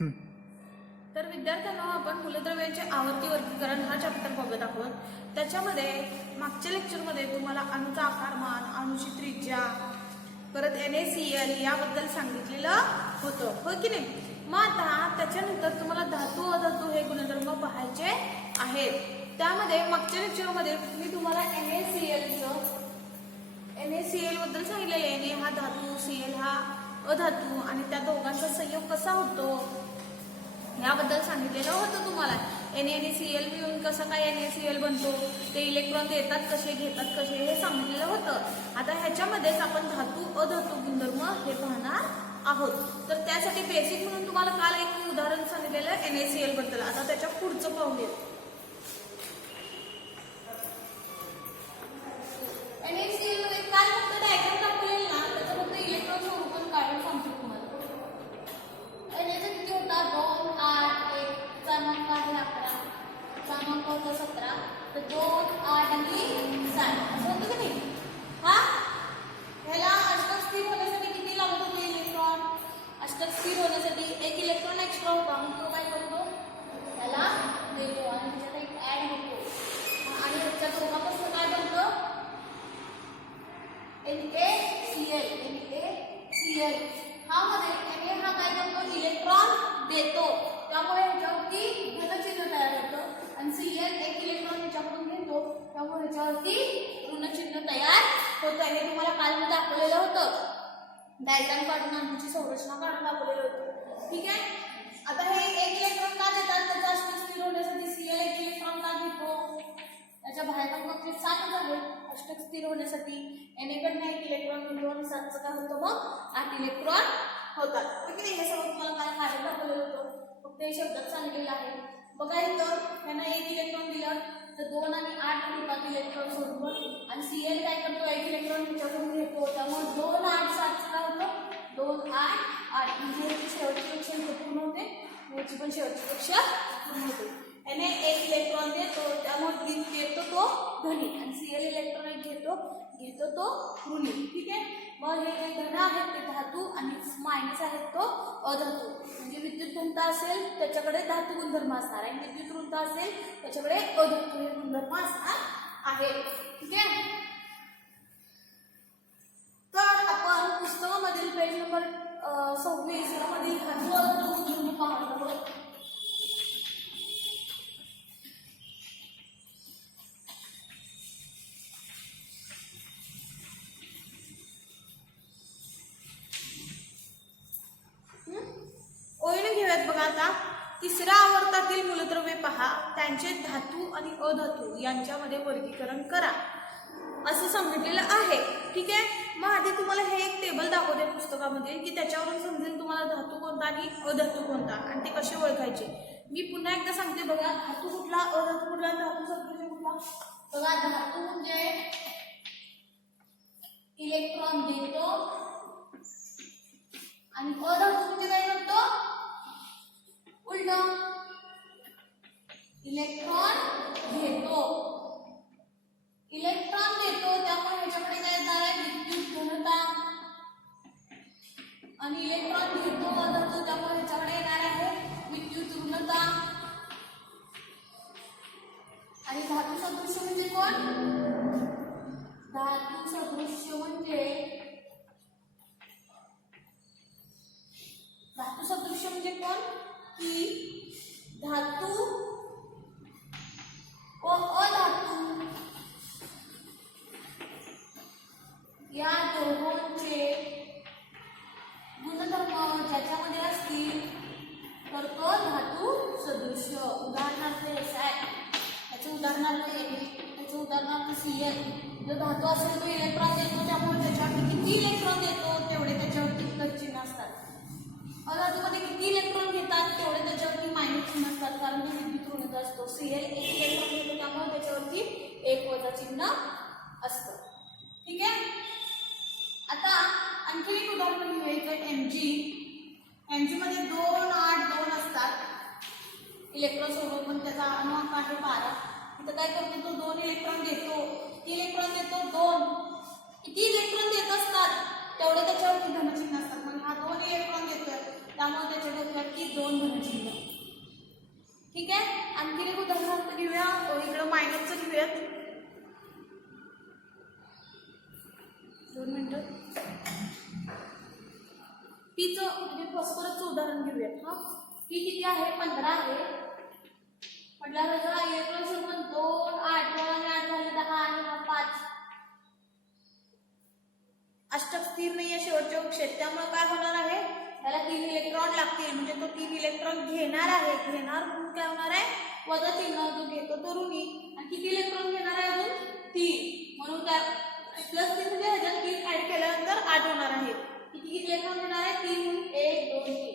तर विद्यार्थ्यांना आपण मूलद्रव्यांचे आवर्ती वर्गीकरण हा चॅप्टर बघत आहोत. त्याच्यामध्ये मागच्या लेक्चरमध्ये तुम्हाला अणूचा आकारमान, अणूची त्रिज्या, परत NaCl याबद्दल सांगितलेलं होतं, हो की नाही. मग आता त्याच्यानंतर तुम्हाला धातू अधातू हे गुणधर्म पाहायचे आहेत. त्यामध्ये मागच्या लेक्चरमध्ये मी तुम्हाला NaCl बद्दल सांगितलेले. Na हा धातू, Cl हा अधातू आणि त्या दोघांचा संयोग कसा होतो याबद्दल सांगितलेलं होतं तुम्हाला. Na आणि Cl मिळून कसं काय NaCl बनतो, ते इलेक्ट्रॉन देतात कसे, घेतात कसे, हे सांगितलेलं होतं. आता ह्याच्यामध्येच आपण धातू अधातू गुणधर्म हे पाहणार आहोत. तर त्यासाठी बेसिक म्हणून तुम्हाला काल एक उदाहरण सांगितलेलं NaCl बद्दल. आता त्याच्या पुढचं पाहूया. NaCl मध्ये काय फक्त डायग्राम दाखवलेलं ना, त्याचं फक्त इलेक्ट्रॉन स्वरूपात काढून सांगतो तुम्हाला. Na किती होता 2 8 1 क्रमांक आहे 11 क्रमांक होता 17 तर 2 8 आणि 7 असं होतं की नाही. हा ह्याला अष्टक स्थिर होण्यासाठी किती लागत होते इलेक्ट्रॉन. अष्टक स्थिर होण्यासाठी एक इलेक्ट्रॉन एक्स्ट्रा होता, मग तो काय करतो त्याला देतो आणि त्याच्यात एक ऍड होतो आणि ह्याच्या दोघांपासून काय बनतं NaCl. हा मध्ये Na हा काय करतो इलेक्ट्रॉन देतो, त्यामुळे ह्याच्यावरती धनचिन्ह तयार होतं आणि Cl एक इलेक्ट्रॉन ह्याच्याकडून घेतो, त्यामुळे ह्याच्यावरती ऋणचिन्ह तयार होतं. हे तुम्हाला काल मी दाखवलेलं होतं. डायग्राम काढून अणूची संरचना काढून दाखवलेलं होतं, ठीक आहे. आता हे एक इलेक्ट्रॉन का देतात, त्याचा अष्टक स्थिर होण्यासाठी. Cl एक इलेक्ट्रॉन का घेतो, त्याच्या बाहेर मग 7 झाले अष्टक स्थिर होण्यासाठी. Na कडनं एक इलेक्ट्रॉन घेतो आणि 7चं काय होतं मग 8 इलेक्ट्रॉन होतात, ठीक आहे. हे सगळं तुम्हाला काय खाली दाखवलेलं होतं, फक्त हे शब्दात सांगितलेलं आहे. बघा इथं त्यांना एक इलेक्ट्रॉन दिलं तर 2 आणि 8 होतात इलेक्ट्रॉन सोबत आणि Cl काय करतो एक इलेक्ट्रॉन ह्याच्याकडून घेतो, त्यामुळे 2 8 7 काय होतं 2 8 8 म्हणजे ह्याची शेवटची कक्षा पूर्ण होते, ह्याची पण शेवटची कक्षा पूर्ण होते. Na एक इलेक्ट्रॉन देतो, त्यामुळे देतो तो धनी आणि Cl इलेक्ट्रॉन घेतो तो ऋणी, ठीक आहे. मग हे जे धन आहेत ते धातू आणि मायनस आहेत तो अधातू. म्हणजे विद्युत घनता असेल त्याच्याकडे धातू गुणधर्म असणार आणि विद्युत ऋणता असेल त्याच्याकडे अधातू हे गुणधर्म असणार आहे, ठीक आहे. तर आपण पुस्तकामधील पेज नंबर 26 यामध्ये धातू अधातू गुणधर्म पाहणार आहोत. ओळीने घेऊयात बघा. आता तिसऱ्या आवर्तातील मूलद्रव्ये पहा, त्यांचे धातू आणि अधातू यांच्यामध्ये वर्गीकरण करा असं सांगितलेलं आहे, ठीक आहे. मग आधी तुम्हाला हे एक टेबल दाखवते पुस्तकामध्ये की त्याच्यावरून समजेल तुम्हाला धातू कोणता आणि अधातू कोणता आणि ते कसे ओळखायचे. मी पुन्हा एकदा सांगते बघा. धातू कुठला, अधातू कुठला, धातू सदृश कुठला. बघा धातू म्हणजे इलेक्ट्रॉन देतो आणि अधातू म्हणजे काय करतो उलट, इलेक्ट्रॉन घेतो. इलेक्ट्रॉन देतो त्यामुळे ह्याच्याकडे काय येणार आहे विद्युत घनता आणि इलेक्ट्रॉन घेतो अधातू त्यामुळे ह्याच्याकडे येणार आहे विद्युत ऋणता. आणि धातू सदृश्य म्हणजे कोण, धातू सदृश्य म्हणजे कोण की धातू व अधातू या दोघांचे गुणधर्म ज्याच्यामध्ये असतील तर तो धातू सदृश्य. उदाहरणार्थ त्याचं उदाहरणार्थ त्याचं उदाहरणार्थ Cl. जर धातू असेल तो इलेक्ट्रॉन देतो त्यामुळे त्याच्यावरती किती इलेक्ट्रॉन देतो तेवढे त्याच्यावरती प्लस चिन्ह असतात. अधातूमध्ये किती इलेक्ट्रॉन घेतात तेवढे त्याच्यावरती मायनस चिन्ह असतात, कारण तो विद्युत ऋणता असतो. Cl एक इलेक्ट्रॉन घेतो त्यामुळे त्याच्यावरती एक वजा चिन्ह असतं, ठीक आहे. आता आणखी एक उदाहरण घेऊया. Mg मध्ये 2 8 2 असतात इलेक्ट्रॉन सोबत, पण त्याचा अणुआकार आहे 12. इथं काय करतो तो 2 इलेक्ट्रॉन देतो. किती इलेक्ट्रॉन देतो 2. किती इलेक्ट्रॉन देत असतात तेवढे त्याच्यावरती धनचिन्ह असतात. मग हा 2 इलेक्ट्रॉन देतोय त्यामुळे त्याच्या डोक्यावरती 2 धनचिन्ह. ठीक आहे. आणखी एक उदाहरण घेऊया. इकडं मायनसचं घेऊयात. 2 मिनिटं. पीचं म्हणजे फॉस्फरसचं उदाहरण घेऊयात. हा पी किती आहे? 15 आहे. म्हटल्यावर त्याचा इलेक्ट्रॉन संख्या 2 8 आणि 8 झाले 10 आणि हा 5. अष्टक स्थिर नाहीये शेवटच्या कक्षेत, त्यामुळे काय होणार आहे? त्याला 3 इलेक्ट्रॉन लागतील. म्हणजे तो 3 इलेक्ट्रॉन घेणार आहे. घेणार म्हणून काय होणार आहे? वजा चिन्ह जो घेतो तो ऋणी. आणि किती इलेक्ट्रॉन घेणार आहे? अजून 3. म्हणून काय प्लस 3 म्हणजे ह्याच्यात 3 ऍड केल्यानंतर 8 होणार आहे. किती इलेक्ट्रॉन घेणार आहे? 3 म्हणून 1 2 3.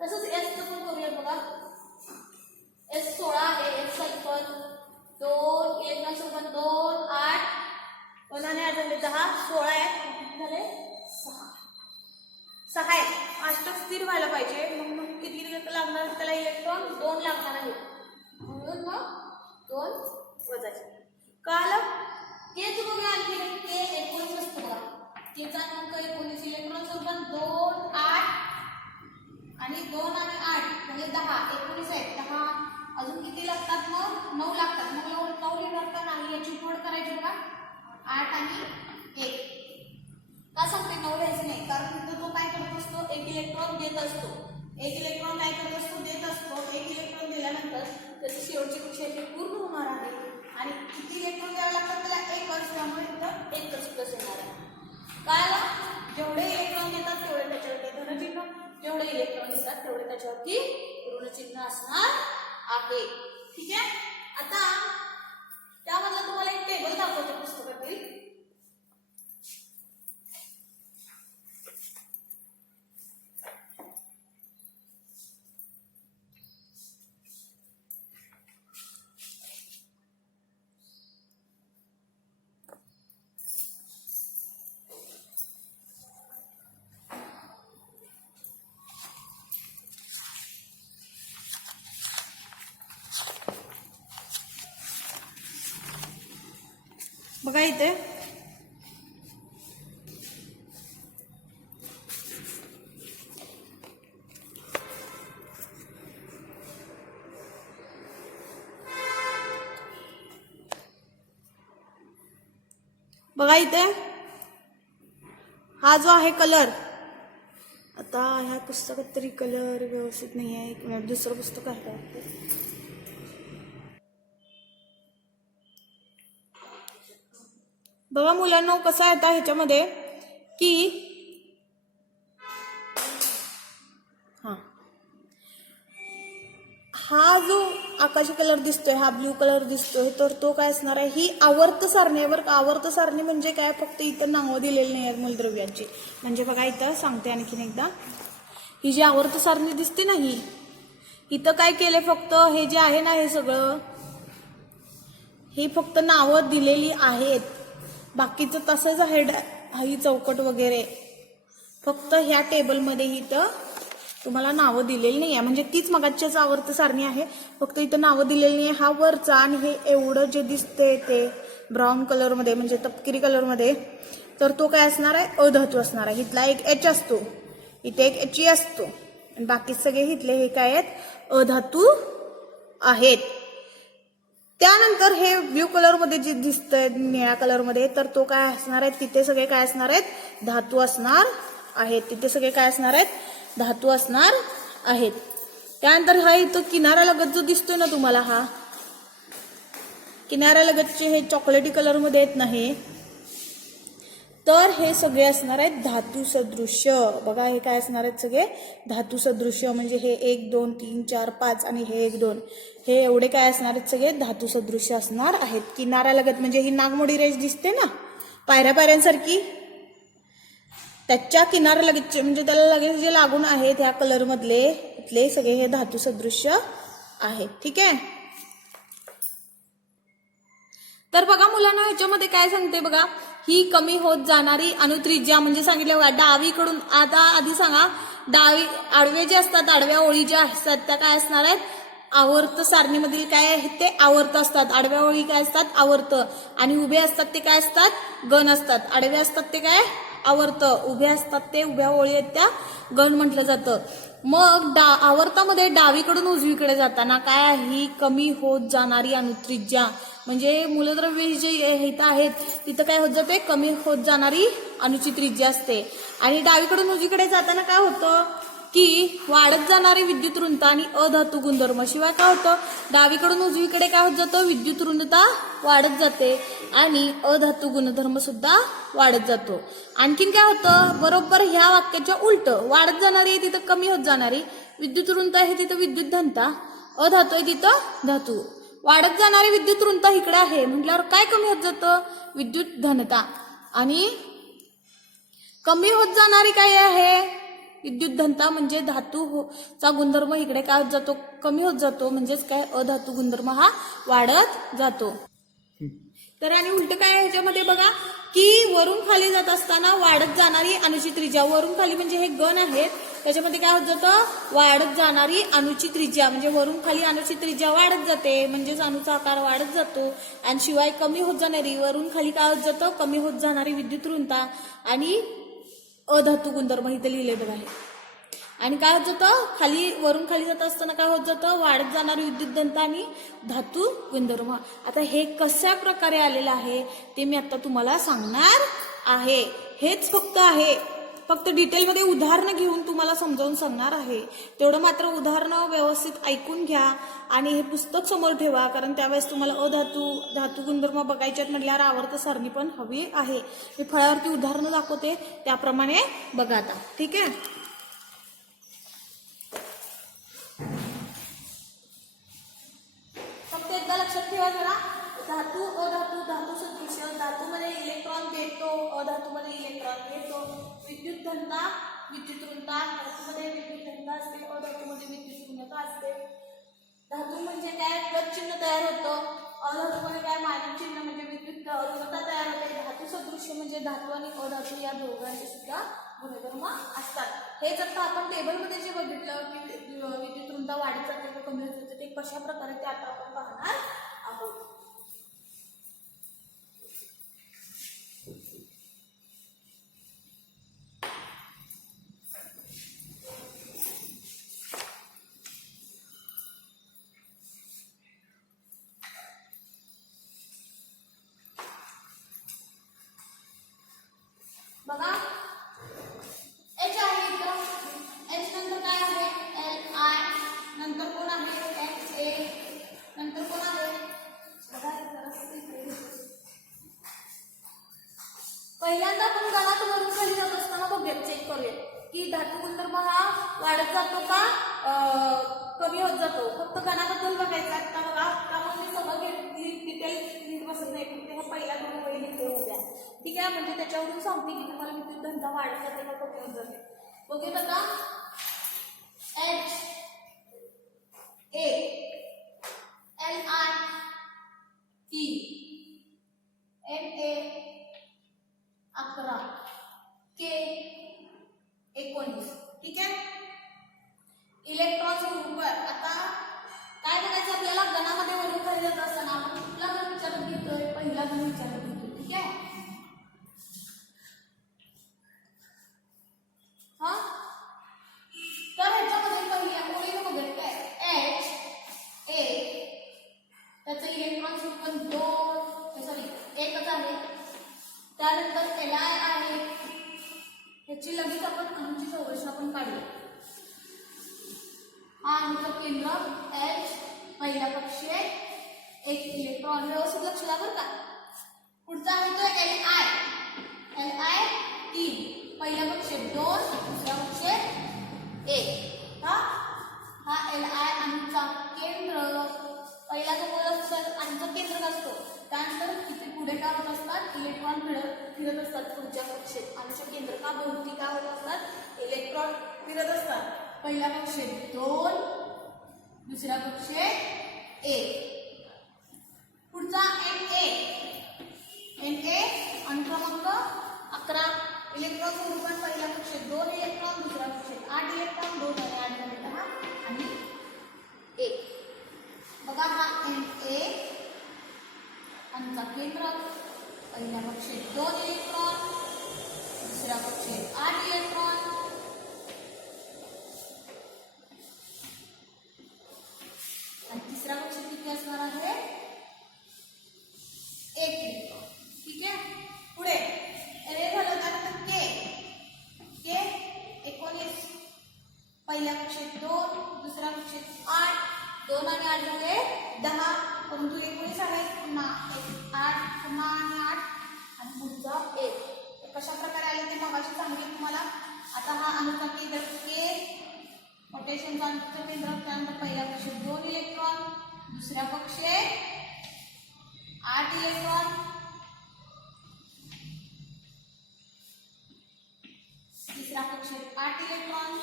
तसंच एसचं पण करूया बघा. एस 16 आहे. एस सल्फर 2 इलेक्ट्रॉन संख्या 2 8 1 आणि 8 झाले 10 16 आहेत. किती झाले? 6 आहेत. अष्टक स्थिर व्हायला पाहिजे. मग किती लागणार? त्याला इलेक्ट्रॉन 2 लागणार आहेत. म्हणून मग 2 वजाचे. कळालं? तेच बघा. आणखी ते 19 असतं बघा. केचा अंक 19 इलेक्ट्रॉन संख्या 2 8 आणि 2 आणि 8 म्हणजे 10 19 आहेत. 10 अजून किती लागतात? मग 9 लागतात. मग 9 लिहिणार का नाही याची फोड करायची बघा. 8 आणि 1. का सांगते 9 लिहायचं नाही? कारण तिथं तो काय करत असतो? 1 इलेक्ट्रॉन देत असतो. 1 इलेक्ट्रॉन काय करत असतो? देत असतो. 1 इलेक्ट्रॉन दिल्यानंतर त्याची शेवटची कक्षा पूर्ण होणार आहे. आणि किती इलेक्ट्रॉन द्यावे लागतात? त्याला 1च. त्यामुळे इथं 1च प्लस येणार आहे. कळालं? जेवढे इलेक्ट्रॉन देतात तेवढे त्याच्यावरती धनचिन्ह, जेवढे इलेक्ट्रॉन देतात तेवढे त्याच्यावरती ऋणचिन्ह असणार आहे. ठीक आहे. आता त्यामधलं तुम्हाला एक टेबल दाखवते पुस्तकातील. बघा इथे हा जो आहे कलर. आता ह्या पुस्तकात तरी कलर व्यवस्थित नाही आहे. एक मिनिट, दुसरं पुस्तक आहे का? बघा मुलांना कसं आहे आता ह्याच्यामध्ये की हा जो आकाशी कलर दिसतोय, हा ब्ल्यू कलर दिसतोय, तर तो काय असणार आहे? ही आवर्त सारणी आहे बरं का. आवर्त सारणी म्हणजे काय? फक्त इथं नावं दिलेली नाही आहेत मूलद्रव्यांची. म्हणजे बघा इथं सांगते आणखीन एकदा. ही जी आवर्त सारणी दिसते ना, ही इथं काय केलंय? फक्त हे जे आहे ना, हे सगळं ही फक्त नावं दिलेली आहेत. बाकीचं तसंच आहे. ही चौकट वगैरे फक्त ह्या टेबलमध्ये इथं तुम्हाला नावं दिलेली नाही आहे. म्हणजे तीच मगाचीच आवर्त सारणी आहे, फक्त इथं नावं दिलेली नाही आहे. हा वरचा आणि हे एवढं जे दिसतंय ते ब्राऊन कलरमध्ये म्हणजे तपकिरी कलरमध्ये, तर तो काय असणार आहे? अधातू असणार आहे. इथला एक एच असतो, इथे एक एच असतो आणि बाकी सगळे इथले हे काय आहेत? अधातू आहेत. त्यानंतर हे ब्ल्यू कलरमध्ये जे दिसतंय निळ्या कलरमध्ये, तर तो काय असणार आहे? तिथे सगळे काय असणार आहेत? धातू असणार आहेत. तिथे सगळे काय असणार आहेत? धातू असणार आहेत. त्यानंतर हा इथं किनाऱ्यालगत जो दिसतोय ना तुम्हाला, हा किनाऱ्यालगतचे हे चॉकलेटी कलरमध्ये आहेत ना, हे तर हे सगळे असणार आहेत धातू सदृश्य. बघा हे काय असणार आहेत? सगळे धातू सदृश्य. म्हणजे हे 1 2 3 4 5 आणि हे 1 2 हे एवढे काय असणार आहेत? सगळे धातू सदृश्य असणार आहेत. किनाऱ्यालगत म्हणजे ही नागमोडी रेष दिसते ना पायऱ्या पायऱ्यांसारखी, त्याच्या किनाऱ्यालगतचे म्हणजे त्याला लगेच जे लागून आहेत ह्या कलरमधले इथले सगळे हे धातू सदृश्य आहेत. ठीक आहे. तर बघा मुलांना ह्याच्यामध्ये काय सांगते बघा, ही कमी होत जाणारी अणुत्रिज्या म्हणजे सांगितलं बघा डावीकडून. आता आधी सांगा, डावी आडवे जे असतात, आडव्या ओळी ज्या असतात त्या काय असणार आहेत? आवर्त सारणीमधील काय आहेत? ते आवर्त असतात. आडव्या ओळी काय असतात? आवर्त. आणि उभे असतात ते काय असतात? गण असतात. आडवे असतात ते काय? आवर्त. उभे असतात ते उभ्या ओळी आहेत त्या गण म्हटलं जातं. मग आवर्तामध्ये डावीकडून उजवीकडे जाताना काय आहे, ही कमी होत जाणारी अणुत्रिज्या म्हणजे मूलद्रव्य जे इथं आहेत तिथं काय होत जाते, कमी होत जाणारी अणुची त्रिज्या असते. आणि डावीकडून उजवीकडे जाताना काय होतं की वाढत जाणारी विद्युत ऋणता आणि अधातू गुणधर्म. शिवाय काय होतं, डावीकडून उजवीकडे काय होत जातं, विद्युत ऋणता वाढत जाते आणि अधातू गुणधर्म सुद्धा वाढत जातो. आणखीन काय होतं, बरोबर ह्या वाक्याच्या उलट वाढत जाणारी आहे तिथं कमी होत जाणारी, विद्युत ऋणता आहे तिथं विद्युत धनता, अधातू आहे तिथं धातू. वाढत जाणारी विद्युत ऋणता इकडे आहे म्हटल्यावर काय कमी होत जातं, विद्युत धनता. आणि कमी होत जाणारी काय आहे, विद्युत धनता म्हणजे धातू चा गुणधर्म इकडे काय होत जातो, कमी होत जातो. म्हणजेच काय, अधातू गुणधर्म हा वाढत जातो. तर आणि उलट काय आहे ह्याच्यामध्ये बघा की वरून खाली जात असताना वाढत जाणारी अणुची त्रिज्या, वरून खाली म्हणजे हे गण आहेत त्याच्यामध्ये काय होत जातं, वाढत जाणारी अणुची त्रिज्या म्हणजे वरून खाली अणुची त्रिज्या वाढत जाते म्हणजेच अणुचा आकार वाढत जातो. आणि शिवाय कमी होत जाणारी, वरून खाली काय होत जातं, कमी होत जाणारी विद्युत ऋणता आणि अधातू गुणधर्म इथे लिहिले बघा. आणि काय होत जातं, खाली वरून खाली जात असताना काय होत जातं, वाढत जाणारी विद्युत धनता आणि धातू गुणधर्म. आता हे कशा प्रकारे आलेलं आहे ते मी आता तुम्हाला सांगणार आहे. हेच फक्त आहे, फक्त डिटेलमध्ये उदाहरणं घेऊन तुम्हाला समजावून सांगणार आहे. तेवढं मात्र उदाहरणं व्यवस्थित ऐकून घ्या आणि हे पुस्तक समोर ठेवा, कारण त्यावेळेस तुम्हाला धातू गुणधर्म बघायच्यात म्हटल्यावर आवर्त सारणी पण हवी आहे. मी फळ्यावरती उदाहरणं दाखवते त्याप्रमाणे बघा आता, ठीक आहे. फक्त एकदा लक्षात ठेवा जरा, धातू अधातू, धातू सदृश, धातूमध्ये इलेक्ट्रॉन देतो, अधातूमध्ये इलेक्ट्रॉन घेतो. विद्युत धनता, विद्युत ऋणता, धातूमध्ये विद्युत धनता असते, अधातूमध्ये विद्युत ऋणता असते. धातू म्हणजे काय, प्लस चिन्ह तयार होतं, अधातूमध्ये काय, मायनस चिन्ह म्हणजे विद्युत ऋणता तयार होते. धातू सदृश म्हणजे धातू आणि अधातू या दोघांचे सुद्धा गुणधर्म असतात. हेच आता आपण टेबलमध्ये जे बघितलं की विद्युत ऋणता वाढत जाते व कमी होत जाते ते कशा प्रकारे ते आता आपण पाहणार आहोत. बघा एच आहे इथं, एच नंतर काय आहे, एल आय, नंतर कोण आहे, एच ए, नंतर कोण आहे, बघा पहिल्यांदा आपण गणात वरून खाली जात असताना बघूया, चेक करूया की धातू गुणधर्म हा वाढत जातो का कमी होत जातो. फक्त गणाबद्दल बघायचं. आता बघा त्यामध्ये मी सगळं डिटेल लिहित बसत नाही, फक्त ह्या पहिल्या दोन वही लिहिले होत्या, ठीक आहे. म्हणजे त्याच्यावरून सांगते की तुम्हाला विद्युत धनता वाढत जाते का कमी होत जाते. ओके, बघा H A, L I 3, N A 11, K 19, ठीक आहे. इलेक्ट्रॉनचे ग्रुप आता काय करायचं आपल्याला, गणामध्ये वरून खाली जात असताना आपण कुठला गण विचारात घेतोय, पहिला गण विचारात घेतोय, ठीक आहे. हा तर ह्याच्यामध्ये पहिल्या ओळीला बघत काय, एच ए, त्याचं इलेक्ट्रॉन ग्रुप पण 2 सॉरी 1च आहे. त्यानंतर एल आय आहे, ह्याची लगेच आपण अणूची संरचना पण काढूया. हा अणूचं केंद्र एच, पहिला कक्षीय 1 इलेक्ट्रॉन, व्यवस्थित लक्ष द्या बरं का. पुढचा आहे तो एल आय, एल आय 3, पहिला कक्षीय 2, दुसरा कक्षीय 1. हा एल आय अणूचा केंद्र, पहिला जो मोल अणूचं केंद्र असतो. त्यानंतर इथे पुढे काय होत असतात, इलेक्ट्रॉन फिरत असतात पुढच्या कक्षेत. अणूच्या केंद्रका भोवती काय होत असतात, इलेक्ट्रॉन फिरत असतात. पहिला कक्षेय 2, दुसरा कक्षेय 1. पुढचा एन ए, एन ए अणु क्रमांक 11, इलेक्ट्रॉन ग्रुप पहिला कक्षेय 2 इलेक्ट्रॉन, दुसरा कक्षेय 8 इलेक्ट्रॉन, 2 आणि 8 मध्ये 10 आणि 1. बघा हा एन ए अणूचा केंद्र, पहिल्या कक्षेय 2 इलेक्ट्रॉन, दुसऱ्या कक्षेय 8 इलेक्ट्रॉन, 2, दुसऱ्या कक्षेत 8, 2 आणि 8 झाले 10, परंतु 19 आहेत, पुन्हा 8 पुन्हा आणि 8 आणि पुढचा 1. कशा प्रकारे आले ते मगाशी सांगितले तुम्हाला. आता हा अणुचा केंद्र के, पोटॅशियमचा अणुचा केंद्र, त्यानंतर पहिल्या कक्षेत 2 इलेक्ट्रॉन, दुसऱ्या कक्षेत 8 इलेक्ट्रॉन, तिसऱ्या कक्षेत 8 इलेक्ट्रॉन,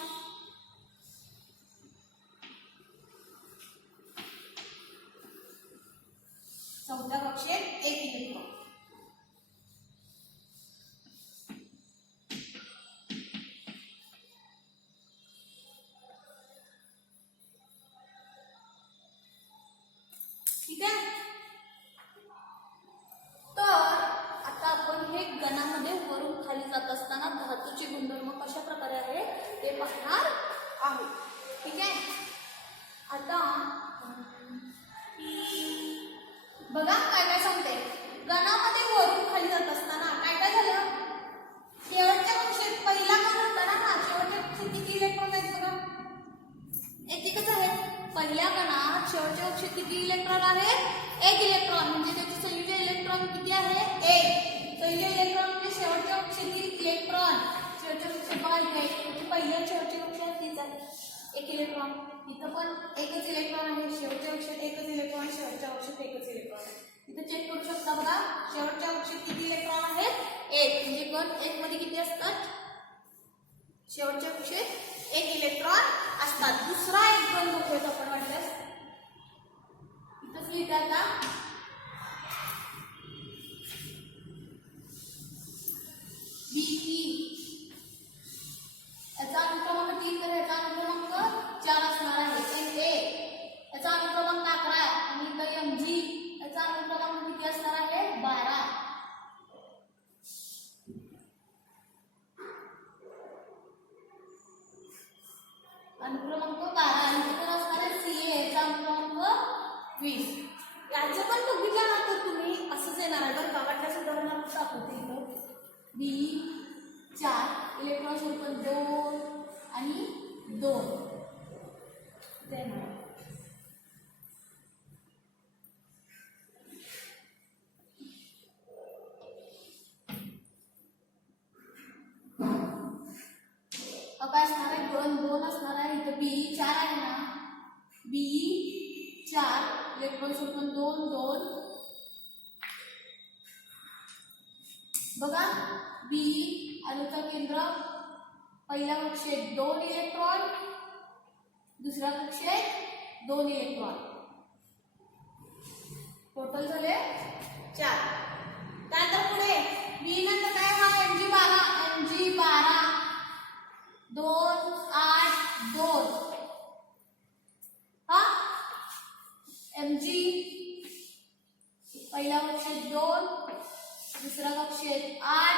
चौथ्या कक्षेत 1 इलेक्ट्रॉन. ठीक आहे. तर आता आपण हे गणामध्ये वरून खाली जात असताना धातूचे गुणधर्म कशा प्रकारे आहे ते पाहणार आहोत. ठीक आहे. आता बघा काय काय सांगते. गणामध्ये वरून खाली जात असताना काय काय झालं. शेवटच्या कक्षेत पहिला गण होता ना, हा शेवटच्या कक्षेत किती इलेक्ट्रॉन आहेत बघा, एकच आहेत. पहिल्या गणात शेवटच्या कक्षेत किती इलेक्ट्रॉन आहेत, 1 इलेक्ट्रॉन, म्हणजे त्याचे संयुज इलेक्ट्रॉन किती आहे, 1. संयुज इलेक्ट्रॉन म्हणजे शेवटच्या कक्षेतील इलेक्ट्रॉन. शेवटच्या कक्षेत बघा इथे त्याची पहिल्या शेवटच्या कक्षेत तीच आहे 1 इलेक्ट्रॉन. इथं पण एकच इलेक्ट्रॉन आहे, शेवटच्या कक्षेत एकच इलेक्ट्रॉन, शेवटच्या कक्षेत एकच इलेक्ट्रॉन आहे. इथं चेक करू शकता बघा, शेवटच्या कक्षेत किती इलेक्ट्रॉन आहेत, 1. म्हणजे गण 1 मध्ये किती असतात, शेवटच्या कक्षेत 1 इलेक्ट्रॉन असतात. दुसरा एक गण बघूया आपण वाटल्यास. इथंच लिहितात का, B3, याचा अनुक्रमांक 3 तर याचा अनुक्रमांक 4 असणार आहे. Na याचा अनुक्रमांक 11 आणि इथं Mg याचा अनुक्रमांक किती असणार आहे, 12. अनुक्रमांक 12 आणि इथं असणार आहे Ca याचा अनुक्रमांक 20. याचं पण बघितलं ना तर तुम्ही असंच येणार आहे बरं का. वाटल्यास उदाहरणार्थ दाखवते इथं. B4 इलेक्ट्रॉन पण 2 आणि 2 ते म्हणा. काय असणार आहे, गण 2 असणार आहे. इथं B4 आहे ना, B4 इलेक्ट्रॉन पण 2 2 बघा. B अणुचा केंद्र पहिल्या कक्षेत 2 इलेक्ट्रॉन, दुसऱ्या कक्षेत 2 इलेक्ट्रॉन, टोटल झाले 4. त्यानंतर पुढे B नंतर काय, हा Mg12 2 8 2, हा Mg पहिल्या कक्षेत 2, दुसऱ्या कक्षेत 8,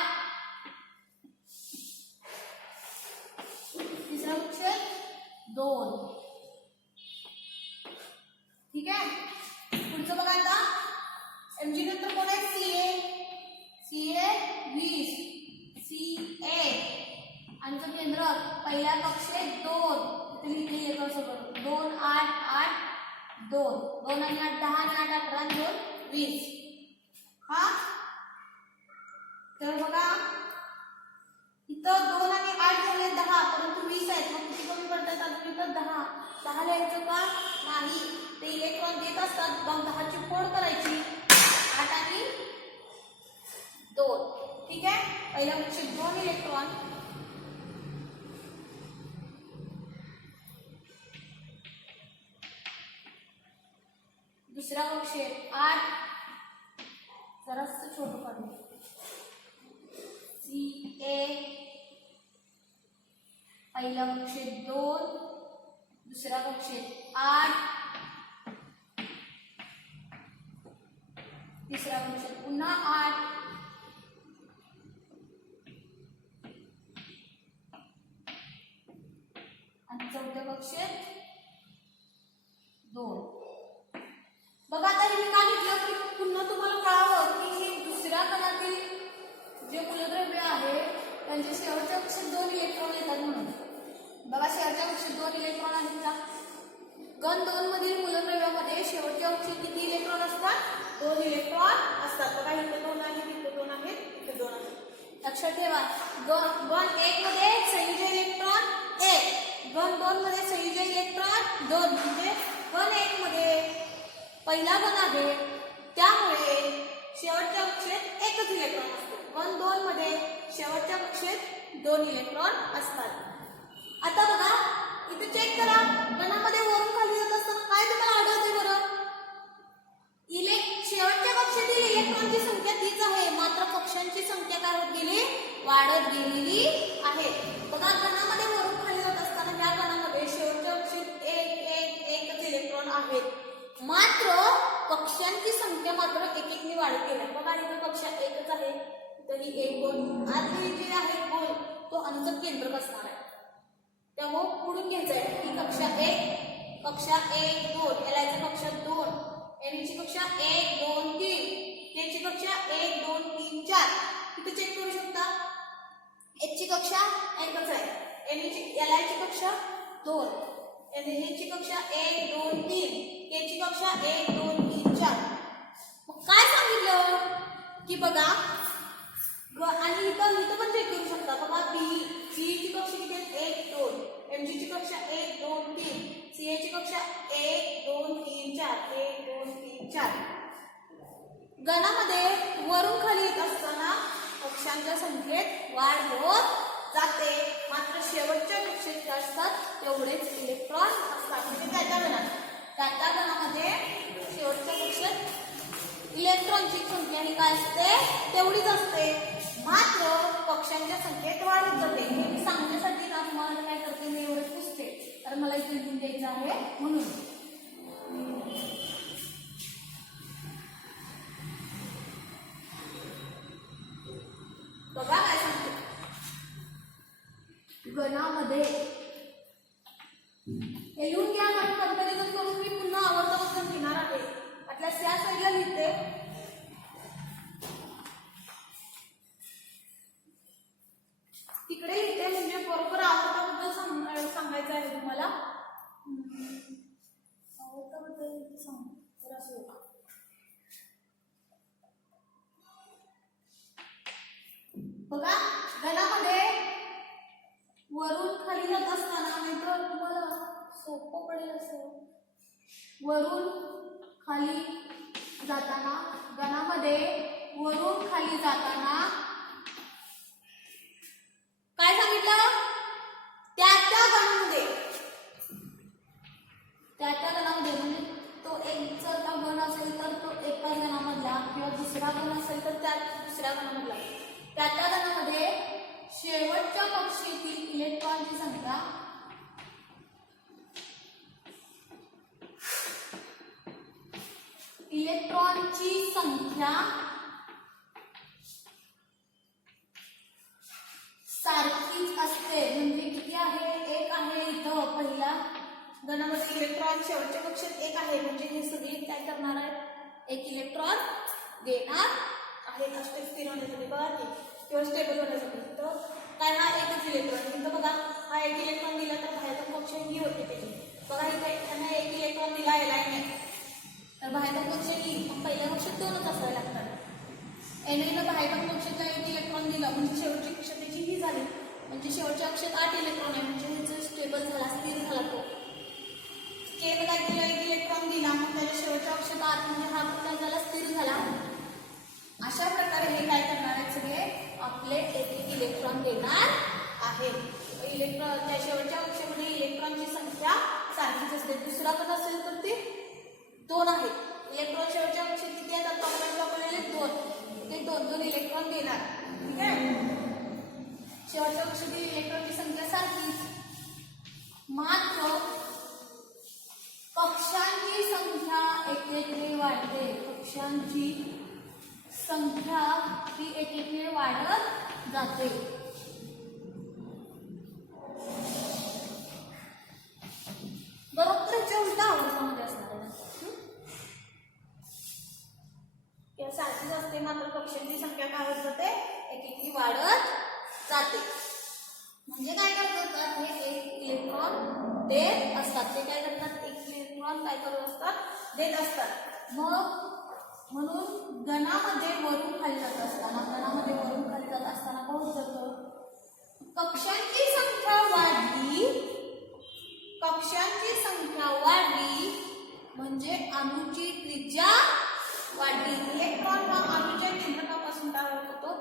तिसऱ्या कक्षेत 2. ठीक आहे. पुढचं बघा आता, Mg नंतर कोण आहे, Ca 20, Ca आणि केंद्र पहिल्या कक्षेत 2, इथे लिहिलेले आहे सगळं 2 8 8 2, 2 आणि 8 10 आणि 8 11 आणि 2 20. हा तर बघा इथं 2 आणि 8 झाले 10, परंतु 20 आहेत. मग किती कमी पडतात अजून, इथं 10 लिहायचं का नाही, ते इलेक्ट्रॉन देत असतात. मग 10 ची फोड करायची, 8 आणि 2. ठीक आहे. पहिल्या कक्षेत 2 इलेक्ट्रॉन, दुसऱ्या कक्षेत 8, जरासं छोटं काढून Ca पहिल्या कक्षेत 2, दुसऱ्या कक्षेत 8, तिसऱ्या कक्षेत पुन्हा 8, आणि चौथ्या कक्षेत 2. बघा आता हे मी काय लिहिलं की पुन्हा तुम्हाला कळावं की हे दुसऱ्या कणातील जे मूलद्रव्य आहे त्यांचे शेवटच्या कक्षेत 2 इलेक्ट्रॉन येतात म्हणून. बघा शेवटच्या कक्षेत 2 इलेक्ट्रॉन आहेत घन 2 मधील मूलद्रव्यामध्ये शेवटच्या कक्षेत किती इलेक्ट्रॉन असतात 2 इलेक्ट्रॉन असतात बघा इथे 2 आहेत इथे 2 आहेत इथे 2 आहेत लक्षात ठेवा घन 1 मध्ये संयुज इलेक्ट्रॉन 1 घन 2 मध्ये संयुज इलेक्ट्रॉन 2 म्हणजे घन 1 मध्ये पहिला घन आहे त्यामुळे शेवटच्या कक्षेत एकच इलेक्ट्रॉन असतो घन 2 मध्ये शेवटच्या कक्षेत 2 इलेक्ट्रॉन असतात आता बघा इथे चेक करा घनामध्ये वरून खाली जात असताना काय तुम्हाला आढळते बरं शेवटच्या कक्षेतील इलेक्ट्रॉनची संख्या तीच आहे मात्र कक्षांची संख्या काय होत गेली वाढत गेलेली आहे बघा घनामध्ये वरून खाली जात असताना या घनामध्ये शेवटच्या कक्षेत एकच इलेक्ट्रॉन आहेत मात्र कक्षांची संख्या मात्र एक वाढत गेल्या बघा इथे कक्षा एकच आहे तरी 1 2 आधी जे आहे गोल तो अणूचं केंद्रक असणार आहे त्यामुळे पुढून घ्यायचं आहे ही कक्षा 1 कक्षा 1 2 एलआयची कक्षा 2 एनची कक्षा 1 2 3 केची कक्षा 1 2 3 4 इथे चेक करू शकता एचची कक्षा एकच आहे एलआयची कक्षा 2 एनची कक्षा 1 2 3 केची कक्षा 1 2 3 4 मग काय सांगितलं की बघा आणि इथं पण चेक करू शकता बघा ची कक्षा किती आहे 1 2 एमजी ची कक्षा 1 2 3 सीए ची कक्षा 1 2 3 4 1 2 3 4 घनामध्ये वरून खाली येत असताना कक्षांच्या संख्येत वाढ होत जाते मात्र शेवटच्या कक्षेत काय असतात तेवढेच इलेक्ट्रॉन असतात म्हणजे त्या घनामध्ये शेवटच्या कक्षेत इलेक्ट्रॉनची संख्या ही काय असते तेवढीच असते मात्र कक्षांच्या संख्येत वाढत जाते हे मी सांगण्यासाठी ना तुम्हाला काय करते मी एवढे पुसते कारण मला इथे लिहून द्यायचं आहे म्हणून बघा काय सांगते घनामध्ये हे लिहून घ्या कारण कंपॅरिझन करून मी पुन्हा आवर्तन घेणार आहे आपल्या त्या साईडला लिहिते तिकडे लिहिते म्हणजे बरोबर आवर्ताबद्दल सांगायचं आहे तुम्हाला आवर्ताबद्दल सांग तर असं बघा घनामध्ये वरून खाली जात असताना नाहीतर तुम्हाला सोपं पडेल असं वरून खाली जाताना घनामध्ये वरून खाली जाताना काय सांगितलं त्या घनामध्ये म्हणजे तो एक जर का घन असेल तर तो एका घनामधला किंवा दुसरा घन असेल तर त्या दुसऱ्या घनामधला त्या घनामध्ये शेवटच्या कक्षेतील इलेक्ट्रॉनची संख्या सारखीच असते म्हणजे किती आहे एक आहे इथं पहिला घनामध्ये इलेक्ट्रॉन शेवटच्या कक्षेत एक आहे म्हणजे हे सगळे काय करणार आहेत एक इलेक्ट्रॉन देणार आहे अष्टक स्थिर होण्यासाठी बघा किंवा स्टेबल होण्यासाठी तर काय हा एकच इलेक्ट्रॉन इथं बघा हा एक इलेक्ट्रॉन दिला तर बाहेरचा कक्ष ही होते त्याची बघा इथे त्यांना एक इलेक्ट्रॉन दिला एलायने तर बाहेरचा कक्ष ही पहिल्या कक्षात 2च असायला लागतात एनएला बाहेरच्या कक्षाचा एक इलेक्ट्रॉन दिला म्हणजे शेवटची कक्षा त्याची ही झाली म्हणजे शेवटच्या कक्षात 8 इलेक्ट्रॉन आहे म्हणजे हे स्टेबल झाला स्थिर झाला तो केला काय केलं एक इलेक्ट्रॉन दिला मग त्याच्या शेवटच्या कक्षात 8 म्हणजे हा काय झाला स्थिर झाला अशा प्रकारे हे काय करणार आहेत सगळे आपले एक इलेक्ट्रॉन देणार आहेत इलेक्ट्रॉन त्या शेवटच्या कक्षेमध्ये इलेक्ट्रॉनची संख्या सारखीच असते दुसरा कण असेल तर ते 2 आहेत इलेक्ट्रॉन शेवटच्या कक्षेत किती आहेत आता आपण वापरलेले 2 ते 2 इलेक्ट्रॉन देणार ठीक आहे शेवटच्या कक्षेतील इलेक्ट्रॉनची संख्या सारखीच मात्र कक्षांची संख्या एकेकाने वाढते कक्षांची संख्या ही एकेकाने वाढत जाते बरोबर याच्या उलटा आवर्तामध्ये असणार आहे या सारखीच असते मात्र कक्षांची संख्या काय होत जाते एकेकाने वाढत जाते म्हणजे काय करतात हे एक इलेक्ट्रॉन देत असतात ते काय करतात एक इलेक्ट्रॉन देत असतात. मग म्हणून गणामध्ये वरून खाली जात असताना काय होत जातं, कक्षांची संख्या वाढली म्हणजे अणूची त्रिज्या वाढली. इलेक्ट्रॉन हा अणूच्या केंद्रकापासून काय होतो,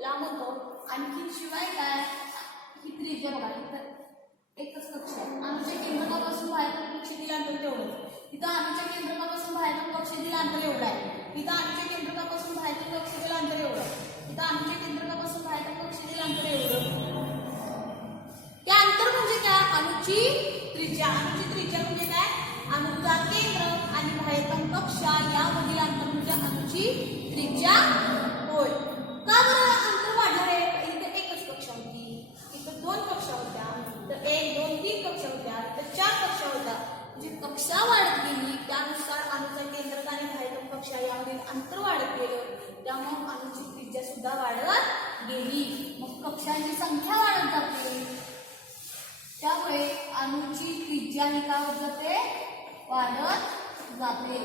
लांब होतो. आणखी शिवाय काय, ही त्रिज्या बघा, एकच कक्षा आहे. अणूच्या केंद्रकापासून बाहेर कक्ष दिलं अंतर तेवढं. इथं अणूच्या केंद्रकापासून बाहेर कक्ष दिलं अंतर एवढं आहे. इथं अणूच्या केंद्रकापासून बाहेर कक्ष दिलं अंतर एवढं. इथं अणूच्या केंद्रकापासून बाहेर कक्ष दिलं अंतर एवढं. ते अंतर म्हणजे काय, अणूची त्रिज्या. अणूची त्रिज्या म्हणजे काय, अणूचा केंद्र आणि बाह्यतम कक्षा यामधील अंतर म्हणजे अणूची त्रिज्या होय. का बरं अंतर वाढलं आहे, इथे एकच कक्षा होती, इथं 2 कक्षा होत्या, तर 1 2 3 कक्षा होत्या, तर 4 कक्षा होत्या. म्हणजे कक्षा वाढत गेली त्यानुसार अणूचा केंद्रक आणि बाह्यतम कक्षा यामधील अंतर वाढत गेलं, त्यामुळे अणूची त्रिज्या सुद्धा वाढत गेली. मग कक्षांची संख्या वाढत जाते, त्यामुळे अणूची त्रिज्या ही काय होत जाते, वाढत जाते.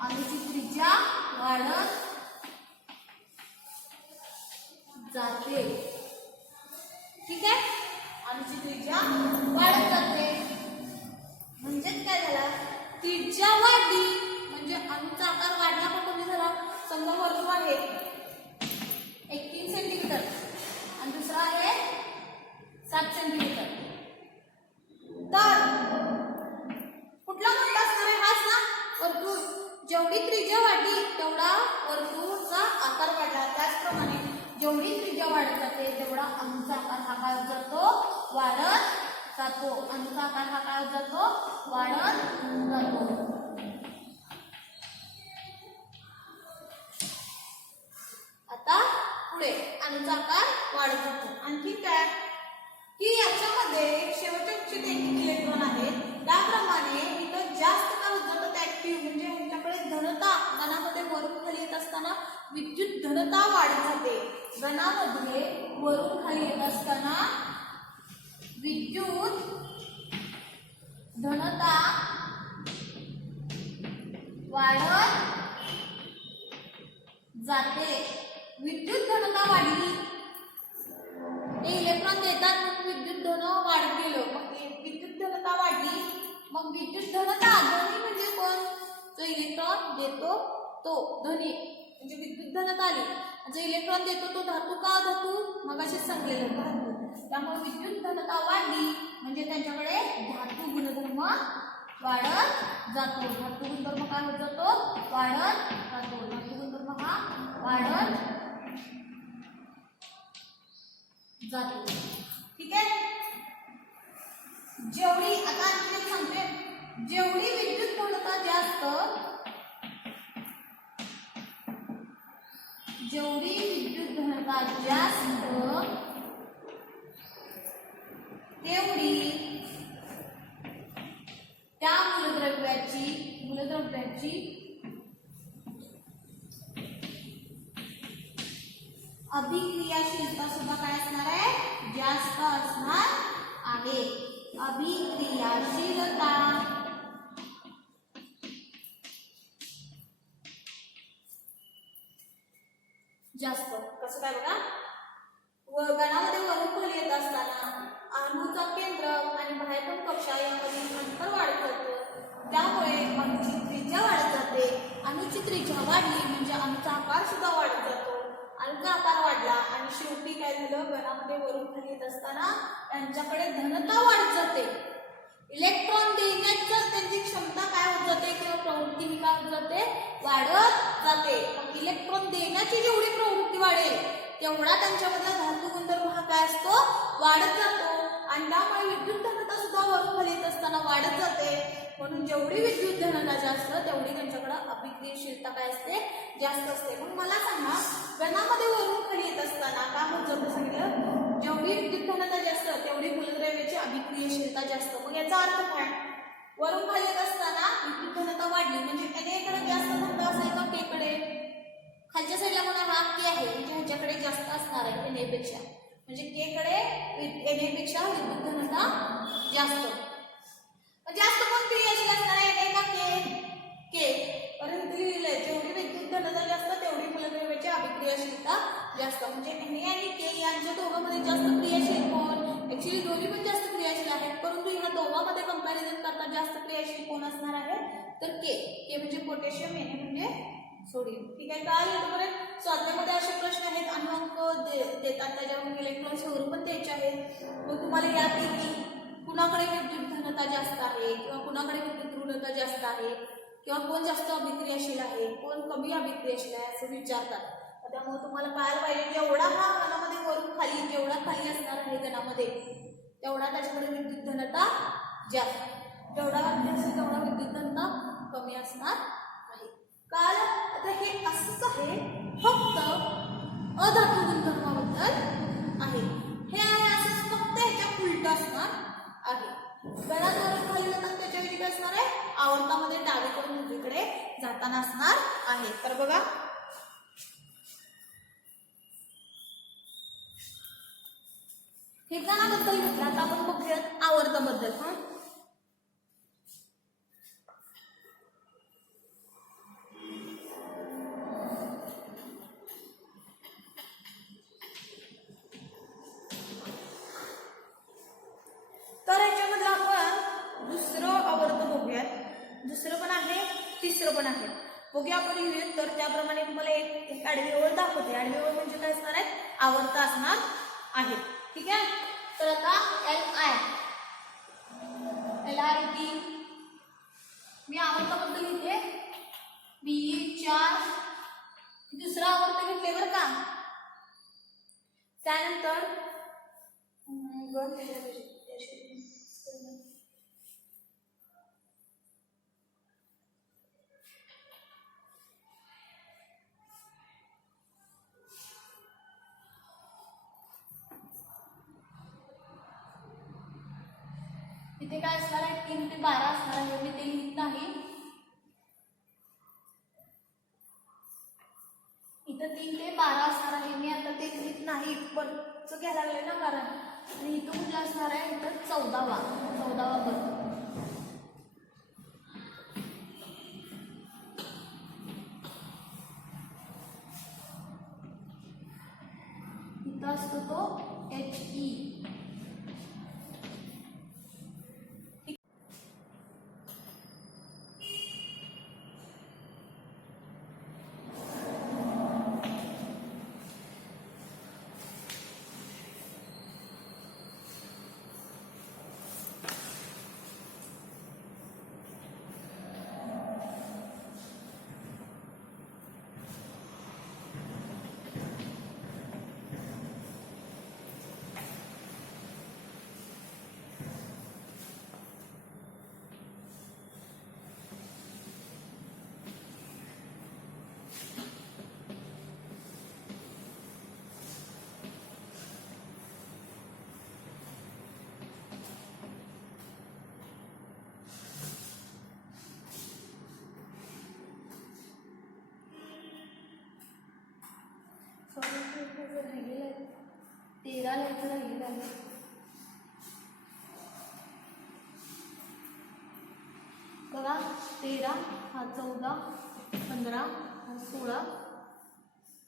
अणूची त्रिज्या वाढत जाते. ठीक आहे, अणूची त्रिज्या वाढत जाते. म्हणजेच काय झालं, त्रिज्या वाढली म्हणजे अणूचा आकार वाढला का कमी झाला. समजा वर्तुळ आहे 31 सेंटीमीटर आणि दुसरा आहे 7 सेंटीमीटर, तर कुठला मोठा असणार आहे, हाच ना वर्तुळ. जेवढी त्रिज्या वाढली तेवढा वर्तुळचा आकार वाढला. त्याचप्रमाणे जेवढी त्रिज्या वाढत जाते तेवढा अणूचा आकार हा काय होत जातो, वाढत जातो. अणूचा आकार हा काय होत जातो, वाढत जातो. आता पुढे अणूचा आकार वाढत जातो. आणखी काय की याच्यामध्ये शेवटच्या कक्षेत 1 इलेक्ट्रॉन आहेत, त्याप्रमाणे इथं जास्त काय होत जातं, ऍक्टिव्ह म्हणजे ह्यांच्याकडे धनता, गणामध्ये वरून खाली येत असताना विद्युत धनता वाढत जाते. गणामध्ये वरून खाली येत असताना विद्युत धनता वाढत जाते. विद्युत धनता वाढली, ते इलेक्ट्रॉन देतात, मग विद्युत धन वाढत गेलं. मग विद्युत धनता वाढली, मग विद्युत धनता, ध्वनी म्हणजे कोण, जो इलेक्ट्रॉन देतो तो ध्वनी म्हणजे विद्युत धनता आली. जो इलेक्ट्रॉन देतो तो धातू का, धातू मग असेच सांगलेलं धातू. त्यामुळे विद्युत धनता वाढली म्हणजे त्यांच्याकडे धातू गुणधर्म वाढत जातो. धातू गुणधर्म काय होत जातो, वाढत जातो. धातू गुणधर्म हा वाढत जातो. ठीक आहे, जेवढी आता आणखी एक सांगते, जेवढी विद्युत धनता जास्त, जेवढी विद्युत धनता जास्त तेवढी त्या मूलद्रव्याची अभिक्रियाशीलता सुद्धा काय असणार आहे, जास्त असणार आहे. अभिक्रियाशीलता जास्त. कसं काय बघा, गणामध्ये वरून खाली येत असताना अणूचा केंद्र आणि बाह्यतम कक्षा यामधील अंतर वाढत जातं, त्यामुळे अणूची त्रिज्या वाढत जाते. अणूची त्रिज्या वाढली म्हणजे अणूचा आकार सुद्धा वाढत जातो. अणूचा आकार वाढला आणि शेवटी काय झालं, गणामध्ये वरून खाली येत असताना त्यांच्याकडे धनता वाढत जाते. इलेक्ट्रॉन देण्याची त्यांची क्षमता काय होत जाते किंवा प्रवृत्ती ही काय होत जाते, वाढत जाते. मग इलेक्ट्रॉन देण्याची जेवढी प्रवृत्ती वाढेल तेवढा त्यांच्यामधला धातू गुणधर्म हा काय असतो, वाढत जातो. आणि त्यामुळे विद्युत धनता सुद्धा वरून खाली येत असताना वाढत जाते. म्हणून जेवढी विद्युत धनता जास्त तेवढी त्यांच्याकडे अभिक्रियाशीलता काय असते, जास्त असते. मग मला सांगा, गणामध्ये वरून खाली येत असताना काय होत जातं सांगितलं, जेवढी विद्युत धनता जास्त तेवढी मूलद्रव्याची अभिक्रियाशीलता जास्त. मग याचा अर्थ काय, वरून खाली येत असताना विद्युत धनता वाढली म्हणजे Na कडे जास्त धनता असेल का K कडे, खालच्या साईडला म्हणा हा K आहे म्हणजे ह्याच्याकडे जास्त असणार आहे Na पेक्षा, म्हणजे K कडे Na पेक्षा विद्युत धनता जास्त. जास्त कोण क्रियाशील असणार आहे, Na का K, म्हणजे NA आणि K यांच्या दोघांमध्ये जास्त क्रियाशील कोण? ऍक्च्युली दोन्ही पण जास्त क्रियाशील आहेत, परंतु ह्या दोघांमध्ये कंपॅरिझन करता जास्त क्रियाशील कोण असणार आहे? तर के म्हणजे पोटॅशियम, Na म्हणजे सोडियम. ठीक आहे, कळालं बरोबर. स्वाध्यायामध्ये असे प्रश्न आहेत आणि अंक देतात, त्याच्यावरून इलेक्ट्रॉन्स वरून पण द्यायचे आहेत. मग तुम्हाला यापैकी कुणाकडे विद्युत घनता जास्त आहे किंवा कुणाकडे विद्युत ऋणता जास्त आहे किंवा कोण जास्त अभिक्रियाशील आहे, कोण कमी अभिक्रियाशील आहे असं विचारतात. त्यामुळे तुम्हाला कळायला पाहिजे जेवढा हा घनामध्ये वरून खाली जेवढा खाली असणार आहे घनामध्ये तेवढा त्याच्याकडे विद्युत घनता जास्त, जेवढा वरती असेल तेवढा विद्युत घनता कमी असणार आहे. कळालं. आता हे असंच आहे, फक्त अधातू गुणधर्माबद्दल आहे. हे आहे असंच, फक्त ह्याच्या उलट असणार आहे. गणात वरून खाली जातात त्याच्या वेळी काय असणार आहे? आवर्तामध्ये डावीकडून उजवीकडे जाताना असणार आहे. तर बघा, हे गणाबद्दल म्हटलं, आता आपण बघूयात आवर्ताबद्दल. तर ह्याच्यामधलं आपण दुसरं आवर्त बघूयात. दुसरं पण आहे, तिसरं पण आहे. बघूया आपण लिहूयात. तर त्याप्रमाणे तुम्हाला एक आडवी ओळ दाखवते. आडवी ओळ म्हणजे काय असणार आहे? आवर्त असणार आहे. ठीक आहे. तर आता LI मी आवर्ताबद्दल लिहिते. B4 दुसरा आवर्त घेतले बरं का. त्यानंतर इथे काय असणार आहे? 3 ते 12 असणार आहे. मी ते लिहित नाही. इथं 3 ते 12 असणार आहे. मी आता ते लिहित नाही, पण घ्यायला लागले ना कारण. आणि इथं कुठला असणार आहे? इथं 14वा वर्ग. इथं असतो तो HE. राहिलेलं 13 लिहायचं राहिलेलं आहे. बघा 13 हा 14, 15 हा 16